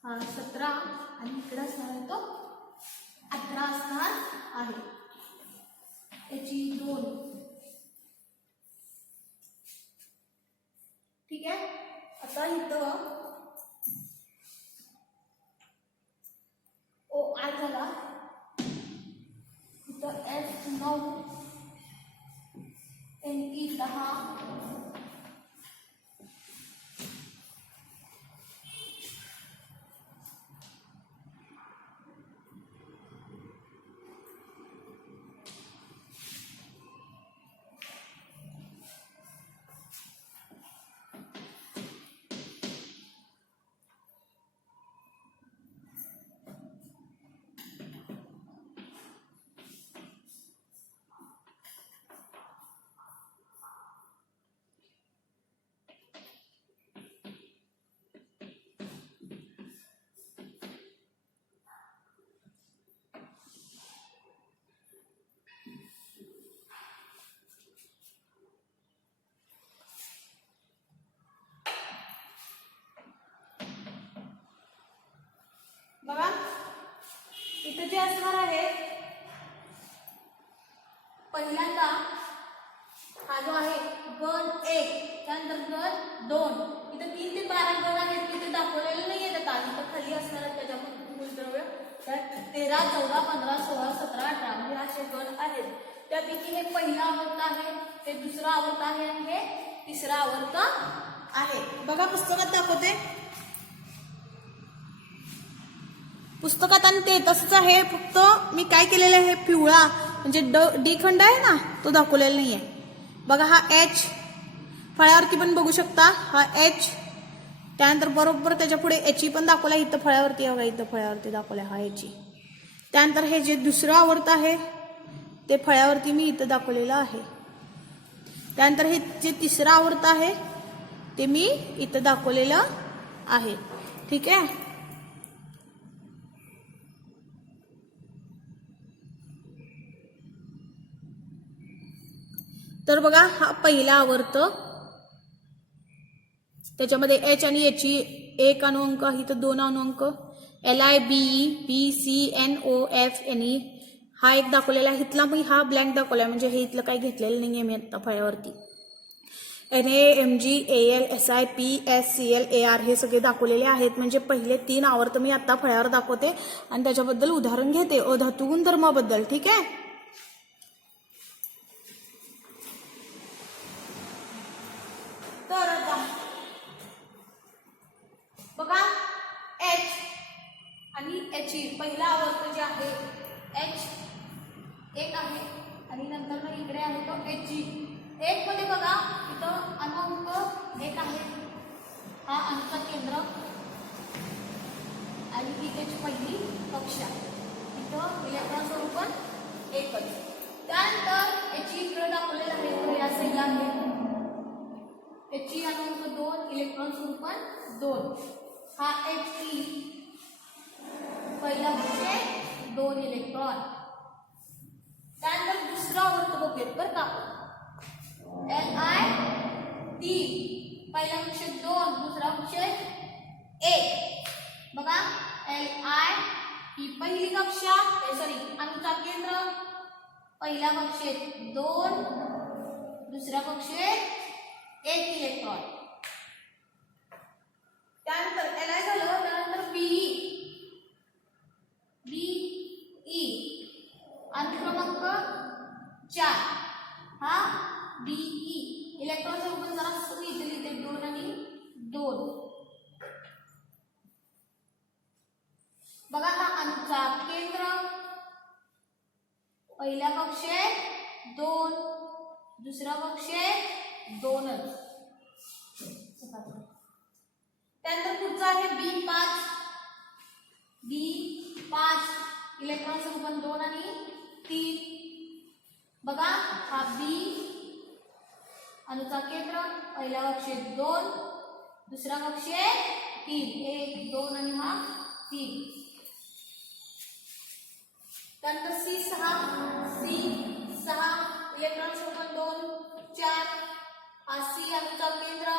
हा 17 आणि इकडे असणार आहे तो 18 असणार आहे. याची 2. ठीक आहे. आता इथं OI झाला, इथं F 9, NE 10, जे असणार आहे पहिल्यांदा हा जो आहे गण 1, त्यानंतर गण 2. इथे 3 ते 12 गण आहेत, तिथे दाखवलेले नाही आहेत आता. इथं खाली असणार आहेत त्याच्यामध्ये मूलद्रव्य. त्यात 13, 14, 15, 16, 17, 18 म्हणजे असे गण आहेत. त्यापैकी हे पहिलं आवर्त आहे, हे दुसरं आवर्त आहे आणि हे तिसरं आवर्त आहे. बघा पुस्तकात दाखवते, पुस्तकात आणि ते तसंच आहे. फक्त मी काय केलेलं आहे, पिवळा म्हणजे डी खंड आहे ना, तो दाखवलेला नाहीये. बघा हा H, फळ्यावरती पण बघू शकता हा H. त्यानंतर बरोबर त्याच्या पुढे H पण दाखवला इथं फळ्यावरती. बघा इथं फळ्यावरती दाखवला हा H. त्यानंतर हे जे दुसरं आवर्त आहे ते फळ्यावरती मी इथं दाखवलेलं आहे. त्यानंतर हे जे तिसरं आवर्त आहे ते मी इथं दाखवलेलं आहे. ठीक आहे. तर बघा हा पहिला आवर्त, त्याच्यामध्ये H आणि H 1 अणुअंक, इथं 2 अणुअंक. Li, Be, Pc, NO, F, Ne हा एक दाखवलेला आहे. इथला मी हा ब्लँक दाखवलाय म्हणजे हे इथलं काही घेतलेलं नाहीये मी आता फळ्यावरती. Na, Mg, Al, Si, P, S, Cl, Ar हे सगळे दाखवलेले आहेत. म्हणजे पहिले 3 आवर्त मी आता फळ्यावर दाखवते आणि त्याच्याबद्दल उदाहरण घेते अधातू गुणधर्माबद्दल. ठीक आहे. तर बघा H आणि He पहिला आवर्त जे आहे H 1 आहे आणि नंतर मग इकडे आहे तो Hg. 1 मध्ये बघा इथं अणुअंक 1 आहे, हा अणुचा केंद्र आणि ही त्याची पहिली कक्षा. इथं इलेक्ट्रॉन स्वरूपण 1च. त्यानंतर He इकडे दाखवलेला आहे तो या साईडला आहे. He अणुअंक 2, इलेक्ट्रॉन स्वरूपण 2. हा He पहिला म्हणजे 2 इलेक्ट्रॉन. त्यानंतर दुसरा आवर्त बघूयात बरं का. Li 3, पहिला विषय 2, दुसरा विषय 1. बघा Li ही पहिली कक्षा, सॉरी अणुचा केंद्र, पहिल्या कक्षेत 2, दुसऱ्या कक्षेत 1 इलेक्ट्रॉन. त्यानंतर Li झालं. त्यानंतर Be अणु क्रमांक 4 हा Be इलेक्ट्रॉन स्वरूपण जरा सुरू इथे लिहिते 2 आणि 2. बघा हा अणुचा केंद्र, पहिल्या कक्षेत 2, दुसऱ्या कक्षेत 2च. त्यानंतर पुढचा आहे B5 इलेक्ट्रॉन स्वरूपण 2 आणि 3. बघा हा B अणुचा केंद्र, पहिल्या कक्षेत 2, दुसऱ्या कक्षेत 3, 1, 2 आणि हा 3. त्यानंतर C6 इलेक्ट्रॉन स्वरूपण 2, 4 हा C अणुचा केंद्र,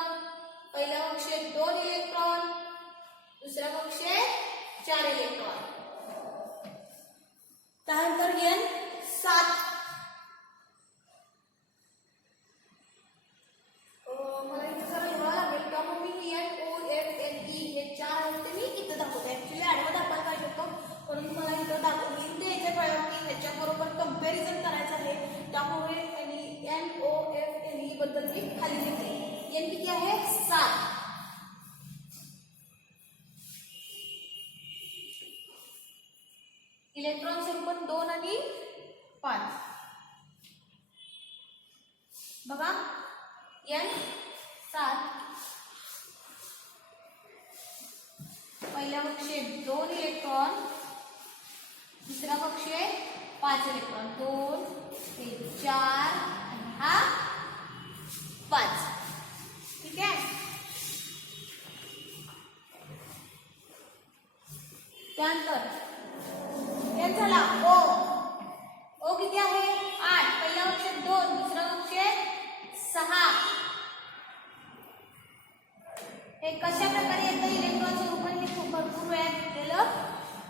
पहिल्या कक्षेत 2 इलेक्ट्रॉन, दुसऱ्या कक्षेत 4 इलेक्ट्रॉन. त्यानंतर N7 मला इथं जरा लिहावं लागेल त्यामुळे मी NOFLE हे 4 आहेत ते मी इथं दाखवते. ऍक्च्युली आडवं दाखवायला पाहिजे होतं, परंतु मला इथं दाखवून ते याच्या फळ्यावरती ह्याच्याबरोबर कंपॅरिझन करायचं आहे. त्यामुळे NOFLE बद्दल मी खाली लिहिते. N किती आहे 7. इलेक्ट्रॉन स्वरूपण 2 आणि 5. बघा N7 पहिल्या कक्षेत 2 इलेक्ट्रॉन, दुसऱ्या कक्षेत 5 इलेक्ट्रॉन, 2 ते 4 आणि हा 5. ठीक आहे. त्यानंतर N झाला O किती आहे 8, पहिल्या कक्षेत 2, दुसऱ्या कक्षेत 6. हे कशा प्रकारे येतं इलेक्ट्रॉन स्वरूपण हे खूप भरपूर वेळा घेतलेलं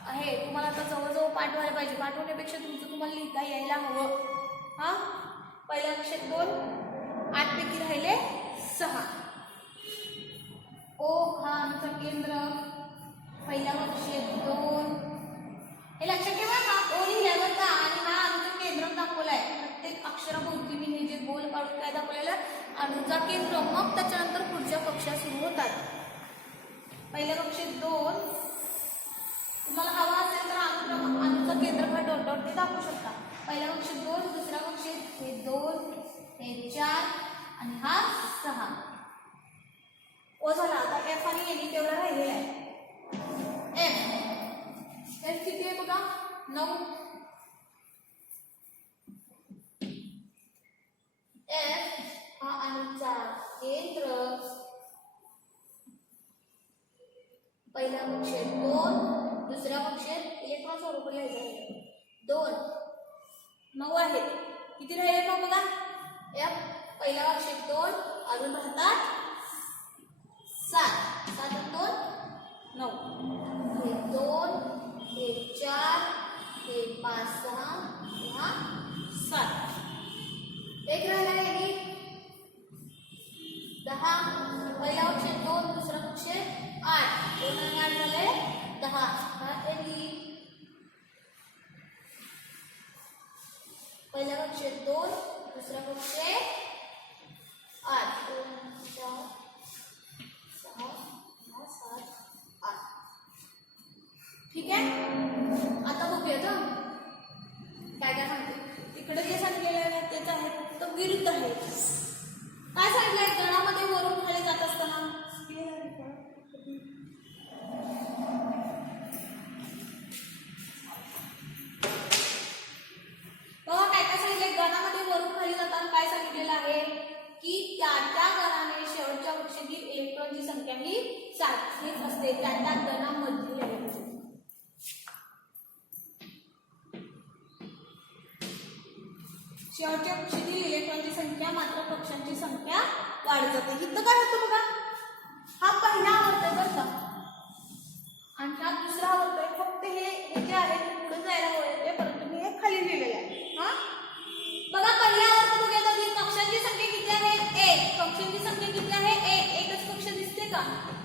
आहे तुम्हाला आता जवळजवळ पाठवायला पाहिजे. पाठवण्यापेक्षा तुमचं तुम्हाला लिहिता यायला हवं. हा पहिल्या कक्षेत 2, 8 पैकी राहिले 6. ओ हा आमचं केंद्र. पहिल्या कक्षेत 2. हे लक्षात ठेवा का ओ लिहिल्यावर का आणि हा आमचं केंद्र दाखवलाय. प्रत्येक अक्षराभोवती मी हे जे गोल काढून काय दाखवलेलं अणूचा केंद्र. मग त्याच्यानंतर पुढच्या कक्षा सुरू होतात. पहिल्या कक्षेत 2 तुम्हाला हवा असेल तर अणूचं केंद्र हा डॉट डॉट ते दाखवू शकता. पहिल्या कक्षेत 2, दुसऱ्या कक्षेत हे 2, हे 4 आणि हा 6. ओ झाला. आता एफ आणि एन तेवढा राहिलेला आहे. एफ किती आहे बघा 9. एफ हा अणूचा केंद्र. पहिल्या कक्षेत 2, दुसऱ्या कक्षेत इलेक्ट्रॉन स्वरूप लिहायचं आहे 2. 9 आहे. किती राहिले मग बघा. एफ पहिल्या कक्षेत 2 अजून राहतात 7. 7 आणि 2 9. हे 2, हे 4, हे 5 6 हा 7. एक राहिला आहे 10. पहिल्या कक्षेत 2, दुसऱ्या कक्षेत 8. 2 आणि 8 झाले 10. हा एली. पहिल्या कक्षेत 2, दुसऱ्या कक्षेत 8. 2 4 6 7 8. ठीक आहे. आता बघूया काय काय सांगते. तिकडे जे सांगितलेलं आहे तेच आहे फक्त विरुद्ध आहे. काय सांगितलंय गणामध्ये वरून खाली जात असताना बघा काय काय सांगितलंय. गणामध्ये वरून खाली जाताना काय सांगितलेलं आहे की त्या गणाने शेवटच्या कक्षेतील इलेक्ट्रॉनची संख्या ही सारखीच असते. त्या गणामधील शेवटच्या कक्षेतील इलेक्ट्रॉनची संख्या मात्र कक्षांची संख्या वाढत जाते. इथं काय होतं बघा. हा पहिला आवर्त आहे बरं का आणि हा दुसरा आवर्त आहे. फक्त हे जे आहे ते पुढे जायला हवं परंतु मी हे खाली लिहिलेलं आहे. हा बघा पहिल्या आवर्त बघूया तर कक्षांची संख्या किती आहे 1. कक्षांची संख्या किती आहे 1. एकच कक्ष दिसते का.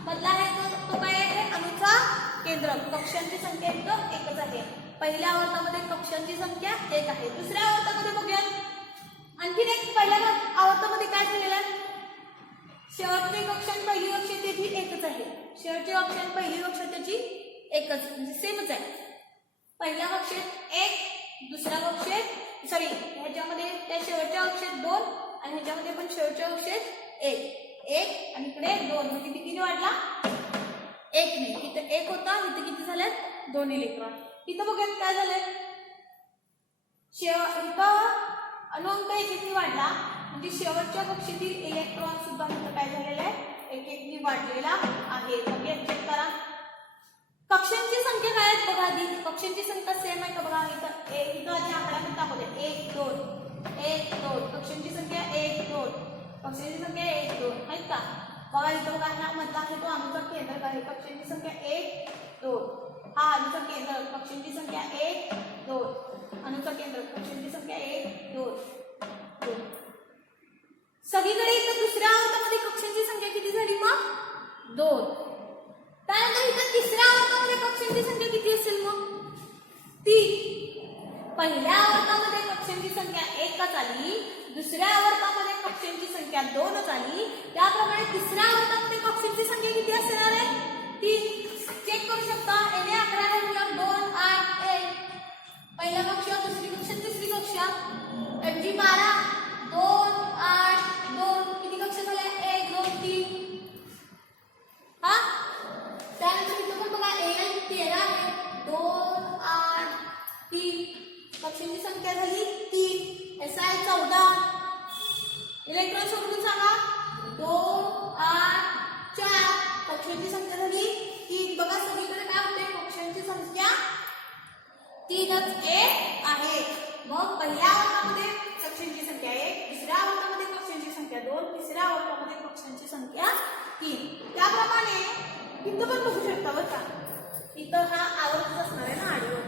मधला आहे तो काय आहे अणूचा केंद्र. कक्षांची संख्या इथं एकच आहे. पहिल्या आवर्तामध्ये कक्षांची संख्या 1 आहे. दुसऱ्या आवर्तामध्ये बघूया आणखीन एक. पहिल्या आवर्तामध्ये काय झालेलं आहे शेवटची कक्षा आणि पहिली कक्षा त्याची एकच आहे. शेवटची कक्षा आणि पहिली कक्षा त्याची एकच म्हणजे सेमच आहे. पहिल्या कक्षेत 1, दुसऱ्या कक्षेत सॉरी ह्याच्यामध्ये त्या शेवटच्या कक्षेत 2 आणि ह्याच्यामध्ये पण शेवटच्या कक्षेत 1 आणि इकडे 2 म्हणजे किती वाढला 1 नाही. इथं 1 होता इथं किती झालेत 2 इलेक्ट्रॉन. इथं बघूयात काय झालंय इथं अणुअंक 1 वाढला म्हणजे शेवटच्या कक्षेतील इलेक्ट्रॉन सुद्धा इथं काय झालेलं आहे 1 वाढलेला आहे. बघूया चेक करा. कक्षांची संख्या काय आहेत बघा. आधी कक्षांची संख्या सेम आहे का बघा. इथं आधी आकडा पण दाखवले 1 2 1 2. कक्षांची संख्या 1 2. कक्षांची संख्या 1 2 आहेत का बघा. इथं बघा हा मधला आहे तो अणूचा केंद्र आहे. कक्षांची संख्या 1 2. हा अणूचा केंद्र. कक्षांची संख्या 1 2. अणूचा केंद्र. कक्षांची संख्या 1 2 2. सगळीकडे इथं दुसऱ्या आवर्तामध्ये कक्षांची संख्या किती झाली मग 2. त्यानंतर इथं तिसऱ्या आवर्तामध्ये कक्षांची संख्या किती असेल मग 3. पहिल्या आवर्तामध्ये कक्षांची संख्या 1 आली. दुसऱ्या आवर्तामध्ये कक्षांची संख्या 2 आली. त्याप्रमाणे तिसऱ्या आवर्तामध्ये कक्षांची संख्या किती असणार आहे 3. चेक करू शकता. एने 11 आहे म्हणजे 2 8 1. पहिल्या कक्षा दुसरी कक्षा तिसरी कक्षा MG 12 2 8 2. किती कक्षा झाल्या 1 2 3. हा त्यानंतर इथं पण बघा AN 13 आहे 2 8 3. कक्षांची संख्या झाली 3. SI 14. इलेक्ट्रॉन सोडून सांगा 2 8 4. कक्षांची संख्या झाली 3. बघा सगळीकडे काय होते कक्षांची संख्या 3च आहे. मग पहिल्या आवर्तामध्ये कक्षांची संख्या 1, दुसऱ्या आवर्तामध्ये कक्षांची संख्या 2, तिसऱ्या आवर्तामध्ये कक्षांची संख्या 3. त्याप्रमाणे इथं पण बघू शकता बरं का इथं हा आवर्तच असणार आहे ना आडवं.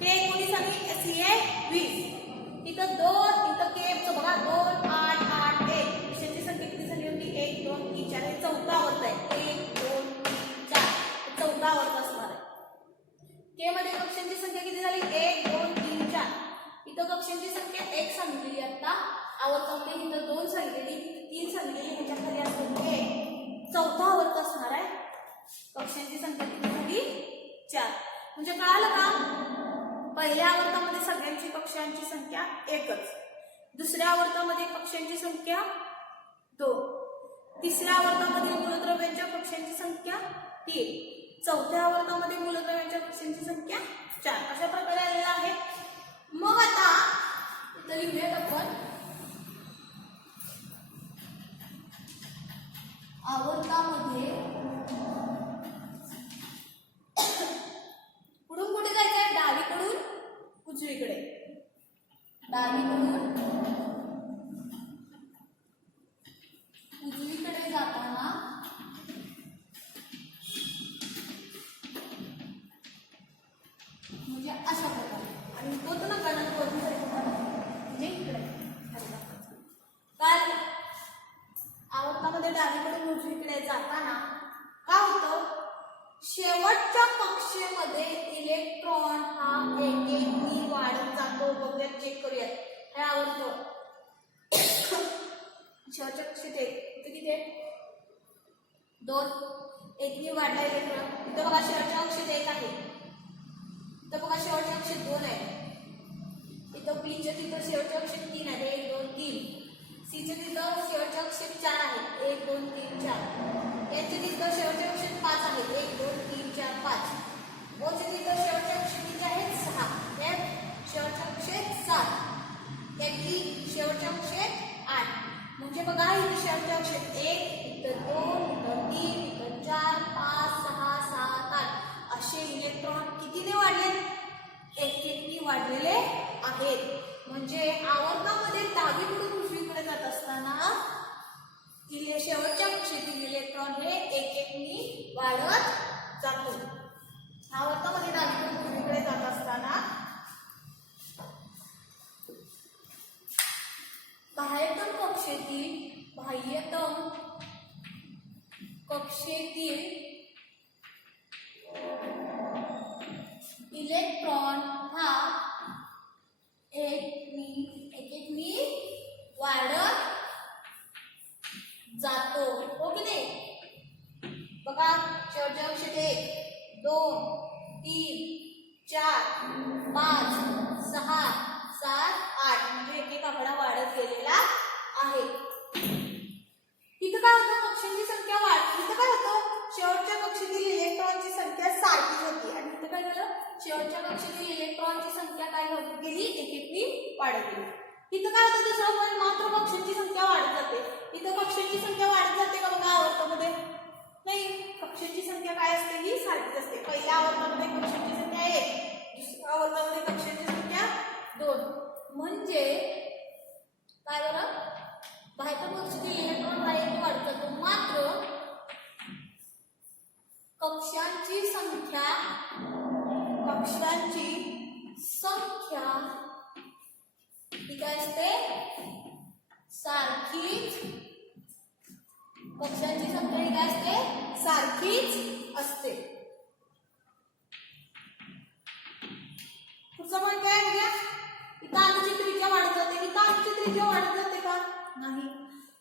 के 19 आणि CA 20. इथं 2, इथं केचं बघा 2 8 8 1. विषयांची संख्या किती झाली होती? 1 2 3 4. हे चौथा आवर्त आहे. 1 2 3 4. चौथा आवर्त असणार आहे. के मध्ये कक्षांची संख्या किती झाली? 1 2 3 4. इथं कक्षांची संख्या 1 सांगितलेली आता आवर्तामध्ये. इथं 2 सांगितलेली, 3 सांगितलेली. ह्याच्या खाली असतो के. चौथा आवर्त असणार आहे. कक्षांची संख्या किती झाली? 4. म्हणजे कळालं का? पहिल्या आवर्तामध्ये सगळ्यांची कक्षांची संख्या 1च. दुसऱ्या आवर्तामध्ये कक्षांची संख्या 2. तिसऱ्या आवर्तामध्ये मूलद्रव्यांच्या कक्षांची संख्या 3. चौथ्या आवर्तामध्ये मूलद्रव्यांच्या कक्षांची संख्या 4. अशा प्रकारे आलेला आहे. मग आता इथं लिहूयात आपण आवर्तामध्ये पुढून कुठे जायचंय? डावीकडून उजवीकडे. डावीकडून उजवीकडे जाताना म्हणजे अशा प्रकारे. आणि तो तर ना गणक वरून म्हणजे इकडे काय आवर्तामध्ये डावीकडून उजवीकडे जाताना काय होतं? शेवटच्या कक्षेमध्ये इलेक्ट्रॉन हा एकेकनी वाढत जातो. बघूयात, चेक करूयात. हे आवर्त शेवटच्या कक्षेत इथे किती आहे? 2. एकनी वाढला इलेक्ट्रॉन. इथं बघा शेवटच्या कक्षेत 1 आहे. इथं बघा शेवटच्या कक्षेत 2 आहे. इथं बीच्या तिथं शेवटच्या कक्षेत 3 आहे. 1 2 3. सीच्या तिथं शेवटच्या कक्षेत 4 आहे. 1 2 3 4. याच्या तिथं शेवटच्या कक्षेत 5 आहे. 1 2 3 4 5. ओच्या तिथं शेवटच्या कक्षेत किती आहेत? 6. एफ शेवटच्या कक्षेत 7. याची शेवटच्या कक्षेत 8. म्हणजे बघा इथे शेवटच्या कक्षेत 1, इथं 2, इथं 3, इथं 4 5 6 7 8 असे इलेक्ट्रॉन कितीने वाढले? एक-एकनी वाढलेले आहेत. म्हणजे आवर्तामध्ये डावीकडून उजवीकडे जात असताना शेवटच्या कक्षेतील इलेक्ट्रॉन हे एक-एकनी वाढत जातो. आवर्तामध्ये डावीकडून उजवीकडे जात असताना बाह्यतम कक्षेतील इलेक्ट्रॉन हा एक-एकनी वाढत जातो. हो की नाही? बघा शेवटच्या कक्षेत 1 2 3 4 5 6 7 8 म्हणजे एक आकडा वाढत गेलेला आहे. इथं काय होतं? कक्षांची संख्या वाढ. इथं काय होतं? शेवटच्या कक्षेतील इलेक्ट्रॉनची संख्या सारखी होती. आणि इथं काय झालं? शेवटच्या कक्षेतील इलेक्ट्रॉनची संख्या काय होत गेली? एक-एकनी वाढत गेली. इथं काय होतं? दुसरं पण मात्र कक्षांची संख्या वाढत जाते. इथं कक्षांची संख्या वाढत जाते का बघा आवर्तामध्ये? नाही. कक्षांची संख्या काय असते? ही सारखीच असते. पहिल्या आवर्तामध्ये कक्षांची संख्या 1, दुसऱ्या आवर्तामध्ये कक्षांची संख्या 2. म्हणजे काय बरं? बाह्यतम कक्षेतील इलेक्ट्रॉन हा एक वाढत जातो. मात्र कक्षांची संख्या ही काय असते? सारखीच. कक्षांची संख्या ही काय असते? सारखीच असते. पुढचा पॉईंट काय आहे? इथं अणूची त्रिज्या वाढत जाते. इथं अणूची त्रिज्या वाढत जाते का? नाही.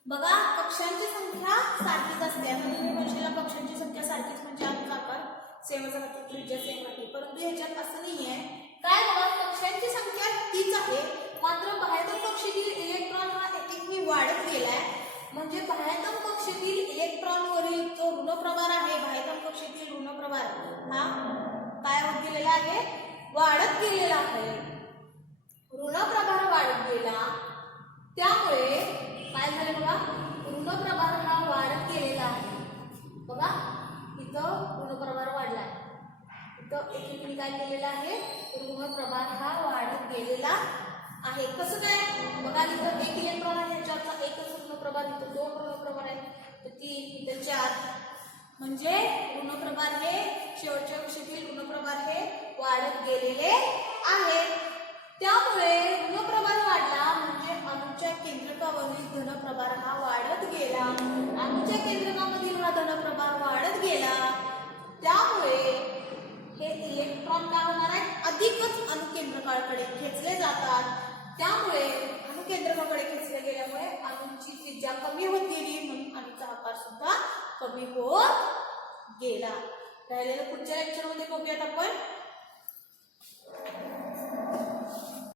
बघा कक्षांची संख्या सारखीच असते. म्हणजे म्हणशीला कक्षांची संख्या सारखीच म्हणजे अणूचा आकार सेमच राहतो, त्रिज्या सेम राहते. परंतु ह्याच्यात असं नाहीये. काय बघा कक्षांची संख्या तीच आहे. मात्र बाह्यतम कक्षेतील इलेक्ट्रॉन हा एक-एकनी वाढत गेलाय. म्हणजे बाह्यतम कक्षेतील इलेक्ट्रॉनवरील जो ऋण प्रभार आहे, बाह्यतम कक्षेतील ऋण प्रभार हा काय होत गेलेला आहे? वाढत गेलेला आहे. ऋण प्रभार वाढत गेला. त्यामुळे काय झालं बघा? ऋण प्रभार हा वाढत गेलेला आहे. बघा इथं ऋण प्रभार वाढलाय. इथं एक-एकनी काय केलेलं आहे? ऋण प्रभार हा वाढत गेलेला आहे. कसं काय? बघा इथं 1 इलेक्ट्रॉन आहे. ह्याच्यातला एकच ऋण प्रभार. इथं 2 ऋण प्रभार आहेत. तर 3 इथं 4. म्हणजे ऋण प्रभार हे शेवटच्या कक्षेतील ऋणप्रभार हे वाढत गेलेले आहेत. त्यामुळे ऋणप्रभार वाढला म्हणजे अणूच्या केंद्रकावरील धनप्रभार हा वाढत गेला. अणूच्या केंद्रकामधील हा धनप्रभार वाढत गेला. त्यामुळे हे इलेक्ट्रॉन काय होणार आहेत, अधिकच अणुकेंद्रकाकडे खेचले जातात. त्यामुळे अणुकेंद्रकाकडे खेचले गेल्यामुळे अणूंची त्रिज्या कमी होत गेली, म्हणून अणूचा आकार सुद्धा कमी होत गेला. राहिलेलं पुढच्या लेक्चरमध्ये बघूयात आपण.